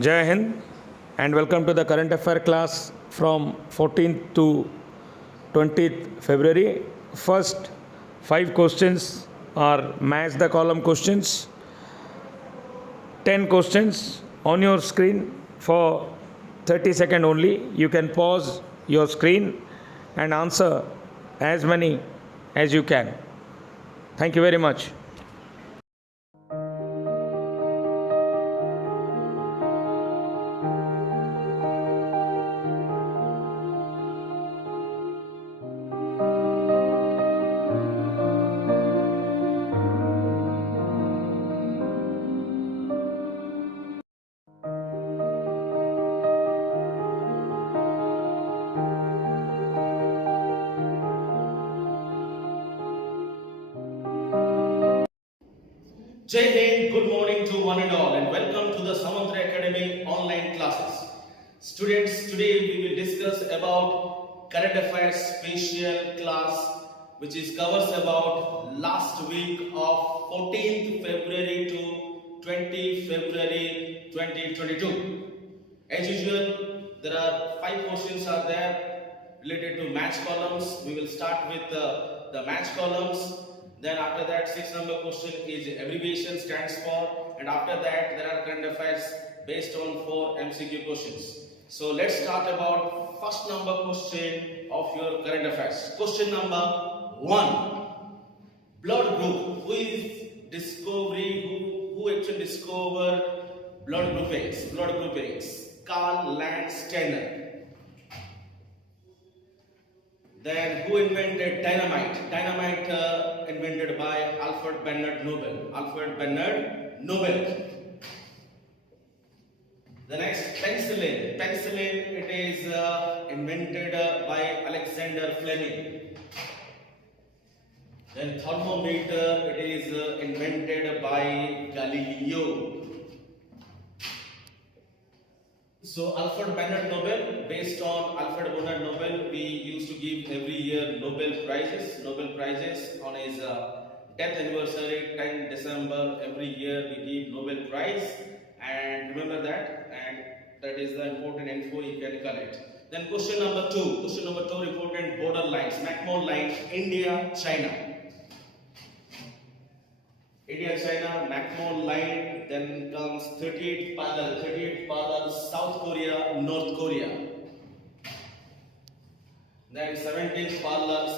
Jai Hind and welcome to the current affair class from 14th to 20th February. First 5 questions are match the column questions. 10 questions on your screen for 30 seconds only. You can pause your screen and answer as many as you can. Thank you very much. Jai Hind, good morning to one and all, and welcome to the Samantra Academy online classes. Students, today we will discuss about current affairs special class, which is covers about last week of 14th February to 20 February 2022. As usual, there are 5 questions are there related to match columns. We will start with the match columns. Then after that, 6 number question is abbreviation stands for, and after that there are current affairs based on 4 MCQ questions. So let's start about first number question of your current affairs. Question number 1. Blood group. Who is discovery? Who actually discovered blood groupings? Blood groupings. Karl Landsteiner. Then who invented dynamite? Dynamite invented by Alfred Bernard Nobel. Alfred Bernard Nobel. The next, penicillin. Penicillin, it is invented by Alexander Fleming. Then thermometer, it is invented by Galileo. So Alfred Bernard Nobel, based on Alfred Bernard Nobel, we used to give every year Nobel prizes on his death anniversary, 10 December. Every year we give Nobel prize, and remember that, and that is the important info you can collect. Then question number 2. Question number 2, important border lines, McMahon line, India, China. India, China, McMahon line. Then comes 38th parallel, South Korea, North Korea. Then 17th parallel,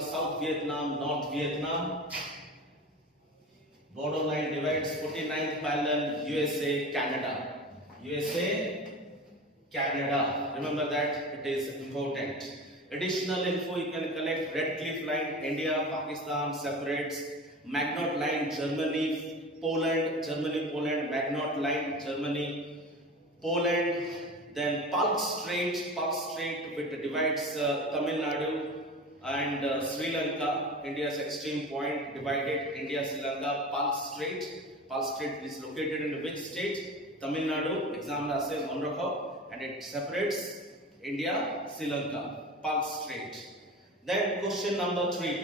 South Vietnam, North Vietnam. Borderline divides 49th parallel, USA, Canada. Remember that, it is important. Additional info you can collect. Red Cliff line, India, Pakistan separates. Maginot line, Germany, Poland. Maginot line, Germany, Poland. Then Palk Strait, which divides Tamil Nadu and Sri Lanka. India's extreme point divided India, Sri Lanka. Palk Strait is located in which state? Tamil Nadu. Exam says Monroe, and it separates India, Sri Lanka. Palk Strait. Then question number 3,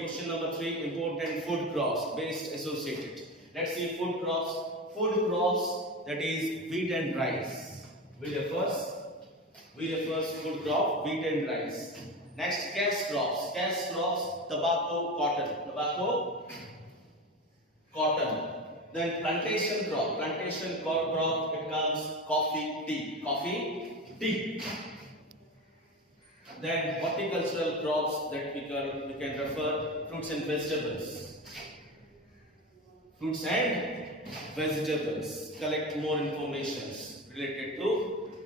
important food crops based associated. Let's see food crops. That is wheat and rice. Wheat refers food crop, wheat and rice. Next, cash crops, tobacco, cotton. Then plantation crop, it comes coffee, tea. Then horticultural crops that we can refer fruits and vegetables. Collect more information related to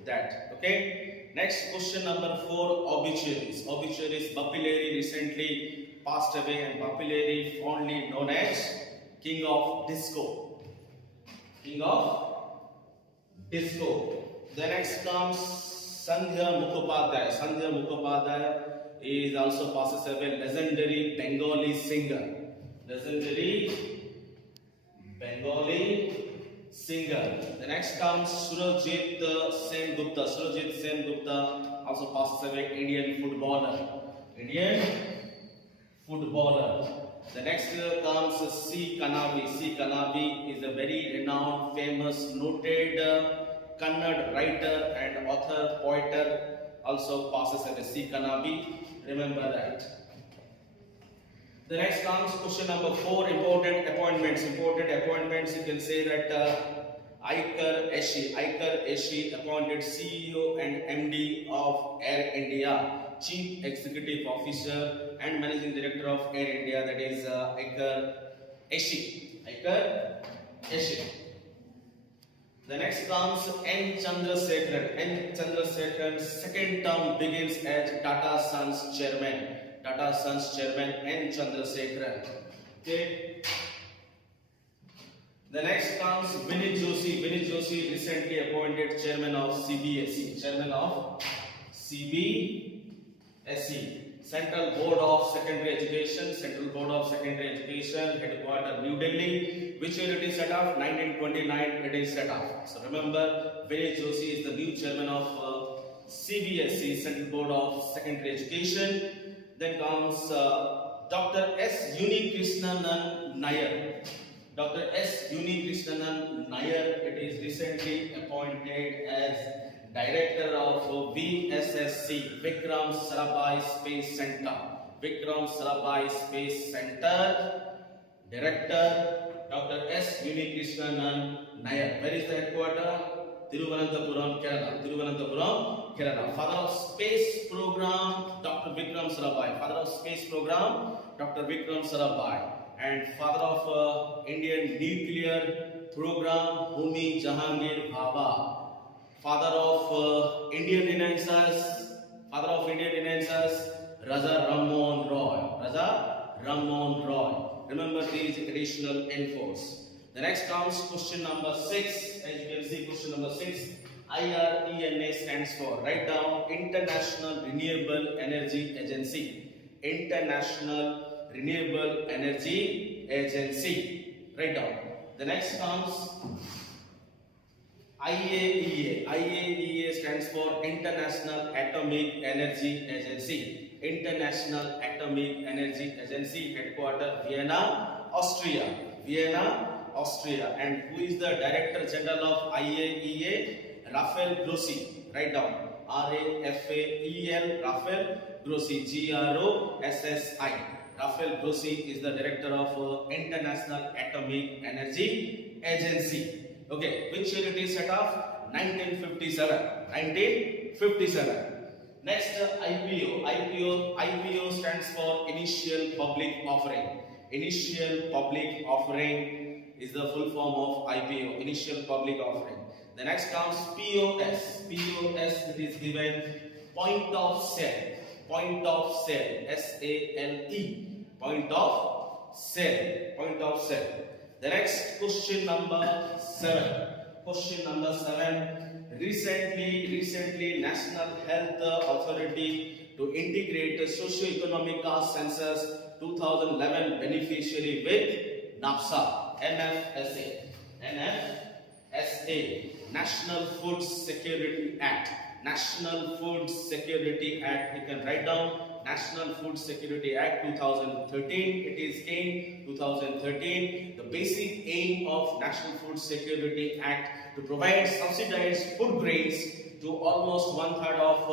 that. Okay. Next, question number 4, obituaries. Bappi Lahiri recently passed away, and Bappi Lahiri, fondly known as King of Disco. The next comes Sandhya Mukhopadhyay is also passes away, legendary Bengali singer. The next comes Surajit Sen Gupta also passes away, Indian footballer. The next comes C. Kanavi is a very renowned, famous, noted Kannada writer and author, poeter, also passes as a C. Kanabi. Remember that. The next comes question number 4, important appointments. Important appointments, you can say that Iker Eshi appointed CEO and MD of Air India, Chief Executive Officer and Managing Director of Air India, that is Iker Eshi. Iker Eshi. The next comes N. Chandrasekharan. N. Chandrasekharan's second term begins as Tata Sons Chairman. Tata Sons Chairman N. Chandrasekharan. Okay. The next comes Vinit Joshi. Vinit Joshi recently appointed Chairman of CBSE. Chairman of CBSE. Central Board of Secondary Education. Central Board of Secondary Education. Headquarters New Delhi. Which year it is set up? 1929 it is set up. So remember, Vinit Joshi is the new Chairman of CBSE. Central Board of Secondary Education. Then comes Dr. S. Unikrishnanan Nair. Dr. S. Unikrishnanan Nair, it is recently appointed as Director of VSSC, Vikram Sarabhai Space Center. Vikram Sarabhai Space Center, Director Dr. S. Unikrishnanan Nair. Where is the headquarters? Thiruvananthapuram, Kerala. Thiruvananthapuram, Kerala. Father of Space Program, Dr. Vikram Sarabhai. Father of Space Program, Dr. Vikram Sarabhai. And father of Indian Nuclear Program, Homi Jahangir Bhabha. Father of Indian Renaissance, Raja Rammohn Roy. Raja Rammohn Roy. Remember these additional infos. The next comes question number 6. As you can see, question number 6. IRENA stands for, write down, International Renewable Energy Agency. International Renewable Energy Agency. Write down. The next comes IAEA. IAEA stands for International Atomic Energy Agency. International Atomic Energy Agency. Headquarters Vienna, Austria. Vienna, Austria. And who is the Director General of IAEA? Rafael Grossi. Write down. RAFAEL. Rafael Grossi. GROSSI. Rafael Grossi is the Director of International Atomic Energy Agency. Okay, which year it is set up? 1957. 1957. Next, IPO stands for Initial Public Offering. Initial Public Offering is the full form of IPO. Initial Public Offering. The next comes POS. POS, it is given Point of Sale. Point of Sale. SALE. Point of Sale. Point of Sale. The next question number 7. Question number 7. Recently National Health Authority to integrate the socio-economic caste census 2011 beneficiary with NAFSA. NFSA. NFSA. National Food Security Act. National Food Security Act. You can write down National Food Security Act 2013. It is came 2013. The basic aim of National Food Security Act to provide subsidized food grains to almost 1/3 of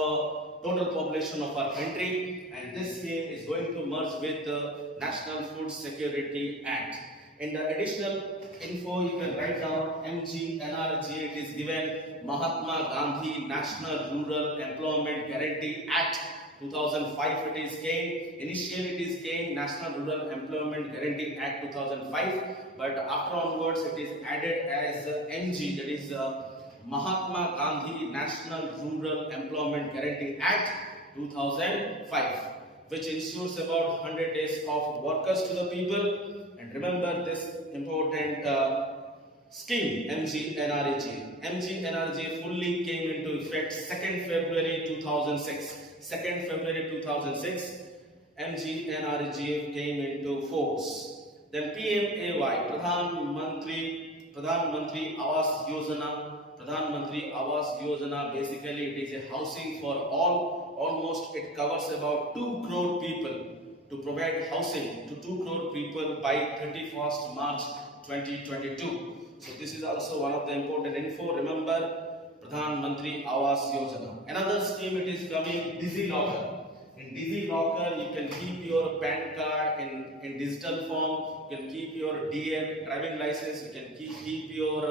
total population of our country, and this scheme is going to merge with the National Food Security Act. In the additional info, you can write down MGNRGA. It is given Mahatma Gandhi National Rural Employment Guarantee Act 2005. It is came. Initially it is came National Rural Employment Guarantee Act 2005, but after onwards it is added as MG, that is Mahatma Gandhi National Rural Employment Guarantee Act 2005, which ensures about 100 days of workers to the people. And remember this important scheme, MGNRGA. MGNRGA fully came into effect 2nd February 2006. 2nd February 2006, MGNRGA came into force. Then PMAY, Pradhan Mantri Awas Yojana. Pradhan Mantri Awas Yojana, basically it is a housing for all. Almost it covers about 2 crore people, to provide housing to 2 crore people by 31st March 2022. So this is also one of the important info. Remember, Pradhan Mantri Awas Yojana. Another scheme it is coming, DigiLocker. In DigiLocker, you can keep your PAN card in digital form. You can keep your DL driving license. You can keep your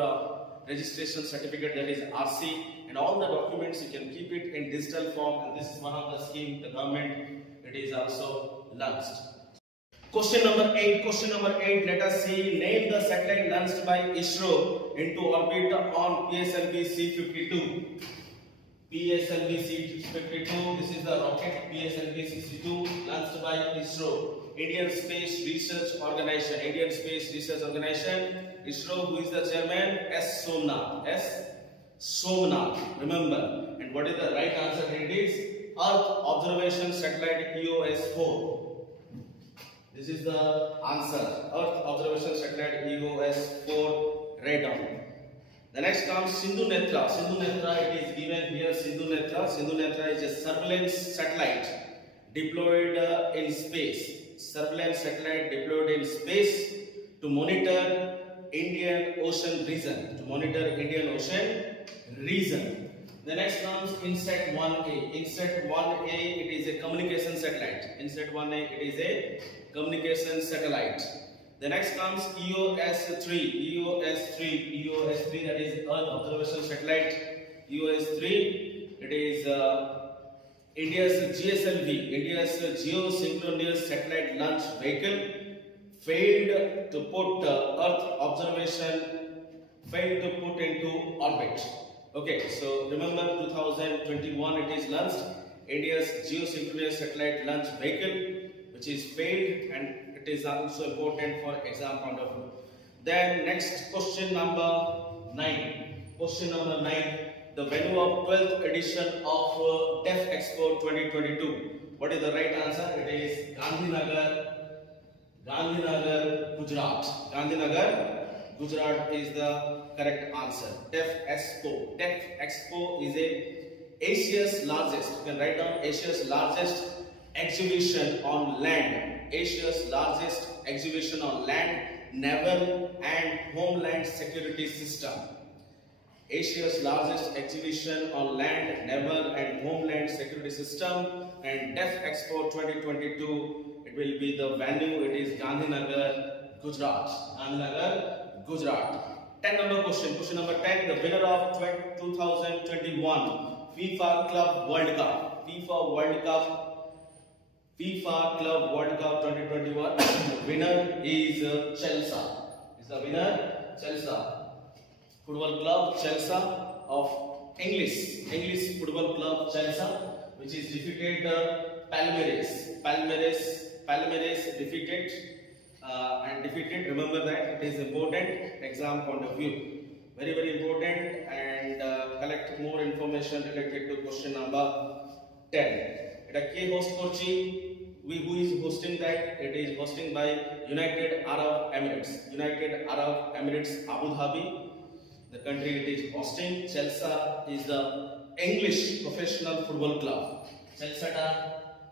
registration certificate, that is RC, and all the documents you can keep it in digital form. And this is one of the scheme the government it is also launched. Question number 8. Question number 8. Let us see. Name the satellite launched by ISRO into orbit on PSLV C-52. PSLV C-52. This is the rocket PSLV C-52 launched by ISRO. Indian Space Research Organization. Indian Space Research Organization. ISRO. Who is the chairman? S. Somnath. S. Somnath. Remember. And what is the right answer? It is Earth Observation Satellite EOS-4. This is the answer. Earth Observation Satellite EOS-4. Write down. The next comes Sindhu Netra. Sindhu Netra, it is given here. Sindhu Netra. Sindhu Netra is a surveillance satellite deployed in space. Surveillance satellite deployed in space to monitor Indian Ocean region. To monitor Indian Ocean region. The next comes INSAT 1A. INSAT 1A, it is a communication satellite. INSAT 1A, it is a communication satellite. The next comes EOS-3. EOS-3. EOS-3, that is Earth Observation Satellite. EOS-3, it is India's GSLV, India's Geosynchronous Satellite Launch Vehicle, failed to put Earth observation, failed to put into orbit. Okay, so remember 2021 it is launched, India's Geosynchronous Satellite Launch Vehicle, which is failed, and it is also important for exam point of view. Then next question number 9. Question number 9. The venue of 12th edition of Deaf Expo 2022. What is the right answer? It is Gandhinagar, Gujarat. Gandhinagar, Gujarat is the correct answer. Deaf Expo. Deaf Expo is Asia's largest. You can write down Asia's largest exhibition on land. Asia's largest exhibition on land, naval and homeland security system. Asia's largest exhibition on land, naval and homeland security system, and Deaf Expo 2022, it will be the venue, it is Gandhinagar, Gujarat. Gandhinagar, Gujarat. 10 number question. Question number 10. The winner of 2021 FIFA Club World Cup. FIFA Club World Cup 2021. The winner is Chelsea. Is the winner Chelsea. Football Club Chelsea of English Football Club Chelsea, which is defeated Palmeiras defeated and defeated. Remember that it is important exam point of view. Very important, and collect more information related to question number 10. K host Kochi, who is hosting that? It is hosting by United Arab Emirates. United Arab Emirates, Abu Dhabi. The country it is hosting. Chelsea is the English professional football club. Chelsea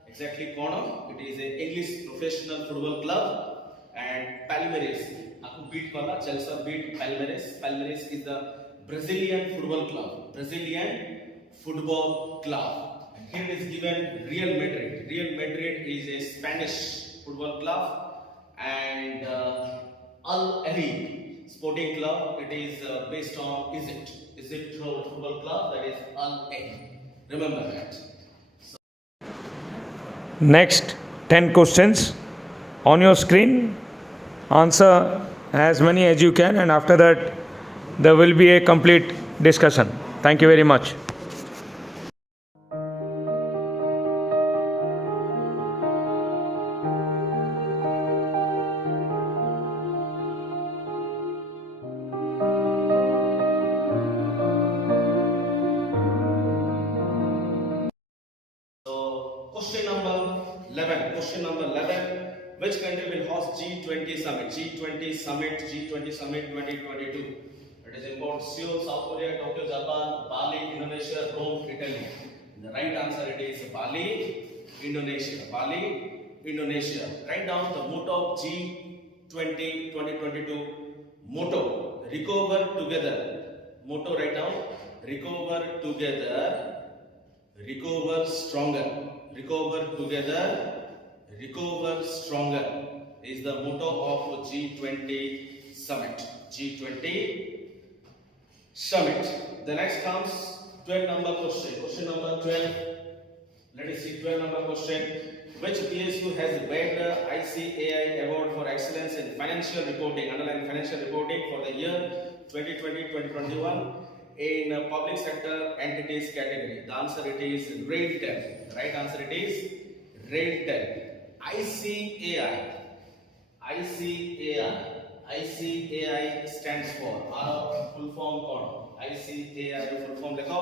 exactly corner. It is a English professional football club. And Palmeiras, aku beat pala. Chelsea beat Palmeiras. Palmeiras is the Brazilian football club. And here is given Real Madrid. Real Madrid is a Spanish football club, and Al Ahly Sporting Club, it is based on Egypt football club, that is Al Ahly. Remember that. Next 10 questions on your screen. Answer as many as you can, and after that there will be a complete discussion. Thank you very much. Question number 11. Which country will host G20 Summit? G20 Summit 2022. It is important. Seoul, South Korea, Tokyo, Japan, Bali, Indonesia, Rome, Italy. The right answer it is Bali, Indonesia. Write down the motto of G20 2022. Motto: recover together. Motto, write down: recover together, recover stronger. Recover together, recover stronger is the motto of G20 summit. G20 summit. The next comes 12 number question. Question number 12. Let us see 12 number question. Which PSU has bagged the ICAI Award for Excellence in Financial Reporting, underline financial reporting, for the year 2020-2021 in public sector entities category? The answer it is RailTel. The right answer it is RailTel. ICAI. ICAI stands for full form कौन? ICAI full form देखो,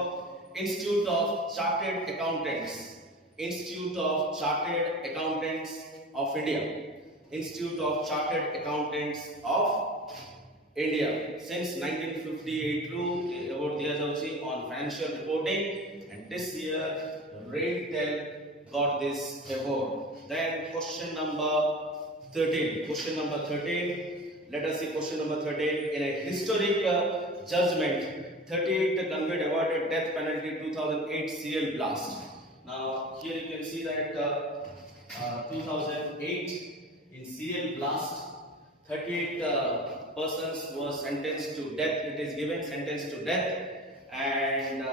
Institute of Chartered Accountants. Institute of Chartered Accountants of India. Institute of Chartered Accountants of India. Since 1958 ରୁ award दिया जाଉଛି on financial reporting, and this year RailTel got this award. Then question number 13. Question number 13. Let us see question number 13. In a historic judgment, 38th conveyed awarded death penalty 2008 CL blast. Now here you can see that 2008 in CL blast, 38 persons were sentenced to death. It is given sentence to death, and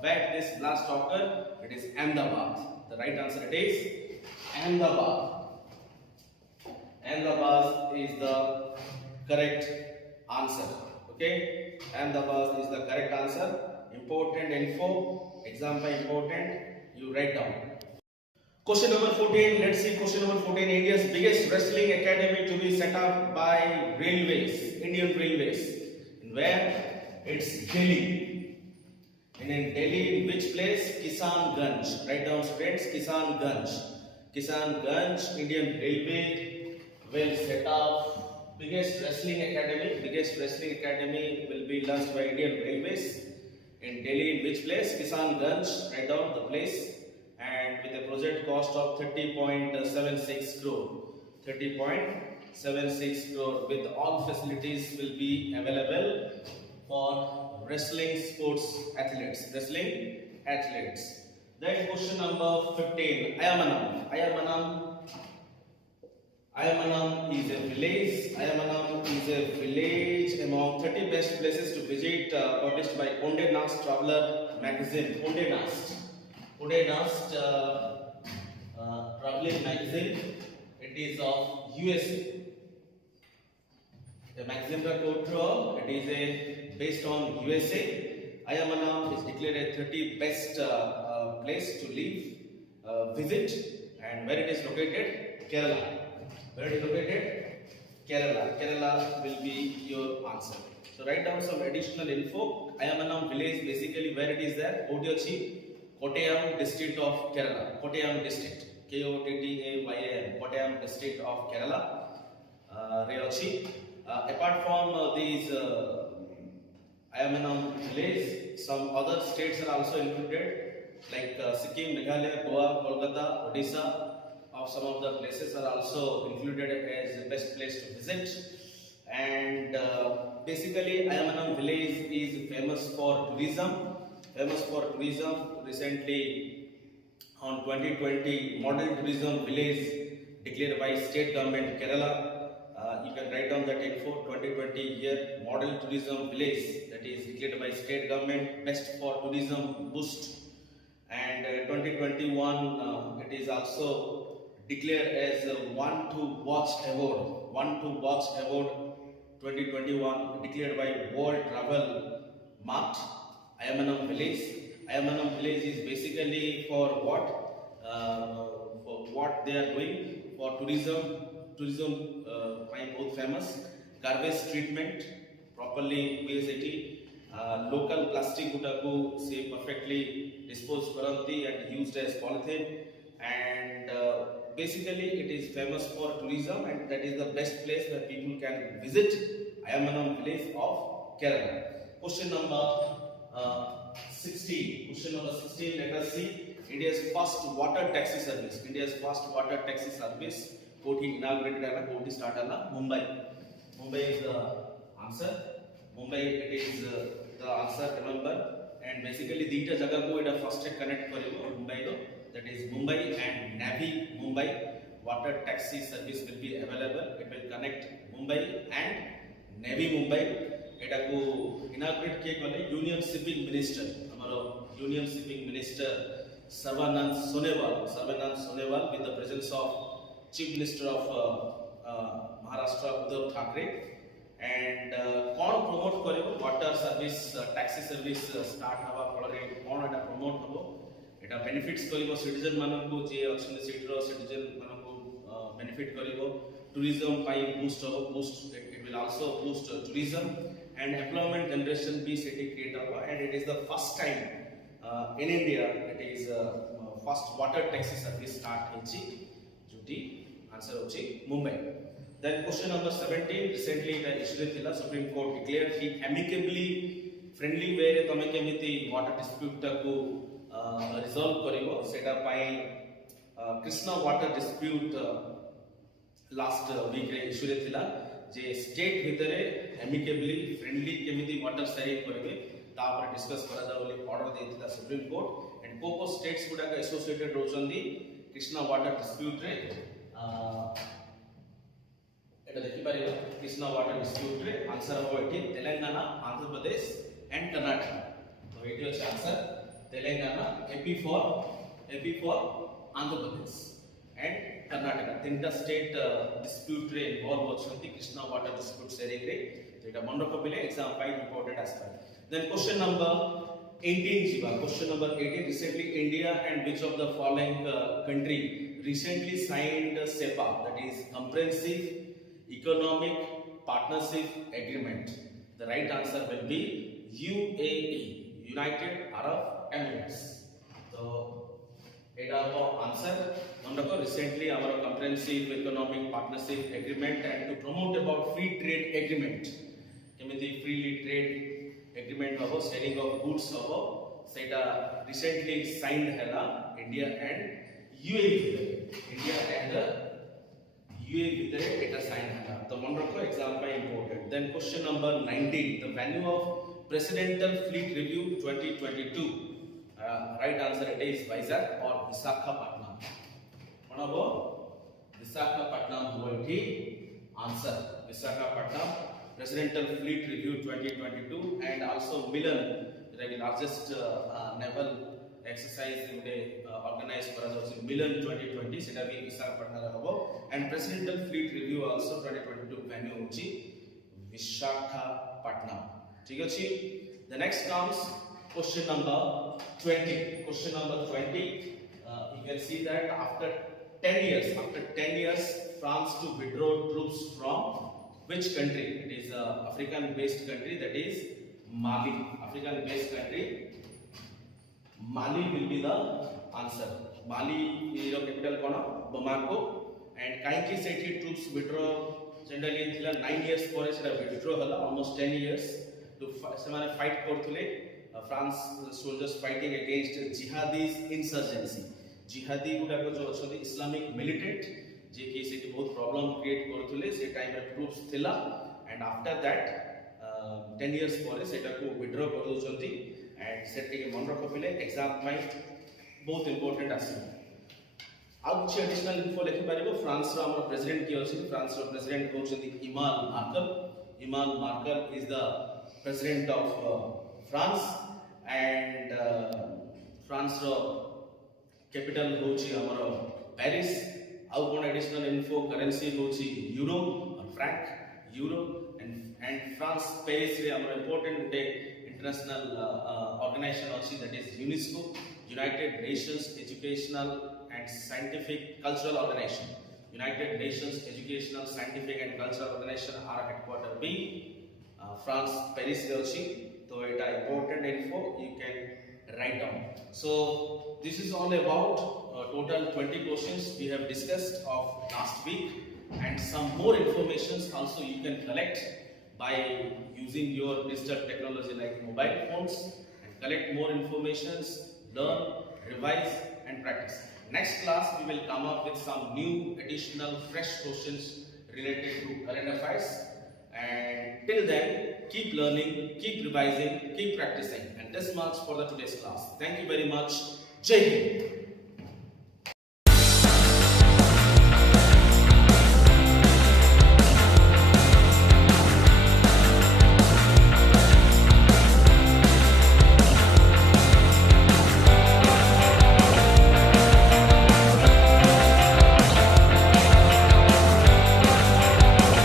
where this blast occurred, it is Ahmedabad. The right answer it is Ahmedabad. Ahmedabad is the correct answer. Okay, Ahmedabad is the correct answer. Important info, exam by important, you write down. Question number 14. Let's see question number 14. India's biggest wrestling academy to be set up by Railways, Indian Railways. And where? It's Delhi. And in Delhi, in which place? Kisanganj. Write down students, Kisanganj. Kisanganj, Indian Railway will set up biggest wrestling academy. Biggest wrestling academy will be launched by Indian Railways in Delhi. In which place? Kisanganj. Write down the place. And with a project cost of 30.76 crore. 30.76 crore with all facilities will be available for wrestling sports athletes. Wrestling athletes. Then question number 15. Ayamanam. Ayamanam is a village. Ayamanam is a village among 30 best places to visit, published by Condé Nast Traveler magazine. Condé Nast traveling magazine. It is of USA. The magazine का code it is based on USA. Ayamanam is declared a 30 best place to live, visit, and where it is located? Kerala. Where it is located? Kerala. Kerala will be your answer. So write down some additional info. Ayamanam village, basically where it is there? Kodiochi, Kottayam district of Kerala. Kottayam district. Kottayam. Kottayam district of Kerala. Reochi. Apart from these Ayamanam village, some other states are also included, like Sikkim, Meghalaya, Goa, Kolkata, Odisha. Some of the places are also included as the best place to visit. And basically Ayamanam village is famous for tourism. Recently on 2020 model tourism village declared by state government Kerala. You can write down that info. 2020 year model tourism village that is declared by state government best for tourism boost. And 2021 it is also declared as a one to watch award 2021 declared by World Travel Mart. Ayamanam village is basically for what they are doing for tourism both famous. Garbage treatment properly BSAT, local plastic gutaku say perfectly disposed karanti and used as polythene. And basically it is famous for tourism, and that is the best place that people can visit. Ayamanam village of Kerala. Question number 16. Let us see. India's first water taxi service. Koti inaugurated and Koti started Mumbai. Mumbai is the answer. It is the answer. Remember, and basically dita jaga ko eta first connect karibo Mumbai ro, that is Mumbai and Navi Mumbai water taxi service will be available. It will connect Mumbai and Navi Mumbai. eta ko inaugurate ke kale Union Shipping Minister amaro Union Shipping Minister Sarvanand Sonewal with the presence of Chief Minister of Maharashtra Uddhav Thackeray. And कौन promote करिवो water service taxi service start हवा फलरे कौन एटा promote हबो एटा benefits करिवो citizen माननको जे अछन city रो citizen माननको benefit करिवो tourism पाई boost हबो boost it will also boost tourism and employment generation भी city create हबो and it is the first time in India it is first water taxi service start होची जोटी answer होची Mumbai. Then question number 17, recently the issue thila Supreme Court declared कि amicably friendly way रे तमे केमिति water dispute को resolve करिवो सेटा पाई Krishna water dispute last week रे issue रे थिला जे state भितरे amicably friendly केमिति water sharing करिवे ता पर डिस्कस करा जा बोली order देथिला Supreme Court and cocoa states गुडा का associated रोचंदी कृष्णा water dispute रे এটা দেখি পারিবা কৃষ্ণা ওয়াটার ডিসপিউট রে आंसर হবো এটি তেলেঙ্গানা আন্ধ্রপ্রদেশ এন্ড কর্ণাটক তো এটি হচ্ছে answer Telangana AP for Andhra Pradesh and Karnataka তিনটা স্টেট ডিসপিউট রে involve হচ্ছন্তি Krishna water dispute sharing রে তো এটা মনে রাখবিলে exam pi important aspect then question number 18 jiba question number 18 recently India and which of the following country recently signed CEPA, that is comprehensive economic partnership agreement. The right answer will be UAE, United Arab Emirates. So eta ko answer mondako recently our comprehensive economic partnership agreement and to promote about free trade agreement kemiti freely trade agreement hobo sharing of goods hobo seta recently signed hela India and UAE UAE भितरे एटा sign हला तो मन रखो exam पे important then question number 19 the venue of presidential fleet review 2022 right answer it is Vizag और विशाखापट्टनम मनबो विशाखापट्टनम होइठी answer Visakhapatnam presidential fleet review 2022 and also Milan the largest naval exercise गुटे ऑर्गेनाइज करा जाउछि मिलन 2020 सेटा भी विशाखापट्टनम रे हबो and presidential fleet review also 2022 venue होछि विशाखापट्टनम ठीक अछि the next comes question number 20 you can see that after 10 years France to withdraw troops from which country it is a African based country that is Mali African based country Mali will be the answer. Mali is the capital kono Bamako and kaiki seti troops withdraw generally thila 9 years pore seta withdraw hala almost 10 years to semane fight korthule France soldiers fighting against jihadis insurgency jihadi guda ko jo achoti Islamic militant je ki seti bahut problem create korthule se time re troops thila and after that 10 years pore seta ko withdraw kor dochonti and set के मन रखो पहले exam में बहुत important आसी आउ कुछ additional info लिखि पारिबो फ्रांस रो हमर प्रेसिडेंट की अछि फ्रांस रो प्रेसिडेंट होछथि Emmanuel Macron is the president of France and France रो कैपिटल होछि हमर पेरिस आउ कोन एडिशनल इन्फो करेंसी होछि यूरो और franc euro and France Paris रे हमर इंपोर्टेंट उटे international organization also that is UNESCO United Nations Educational and Scientific Cultural Organization United Nations Educational Scientific and Cultural Organization are headquarter be France Paris re achi to eta important info you can write down so this is all about total 20 questions we have discussed of last week and some more informations also you can collect by using your digital technology like mobile phones and collect more informations, learn, revise and practice. Next class we will come up with some new additional fresh questions related to current affairs and till then keep learning, keep revising, keep practicing. And this marks for the today's class. Thank you very much. Jai Hind.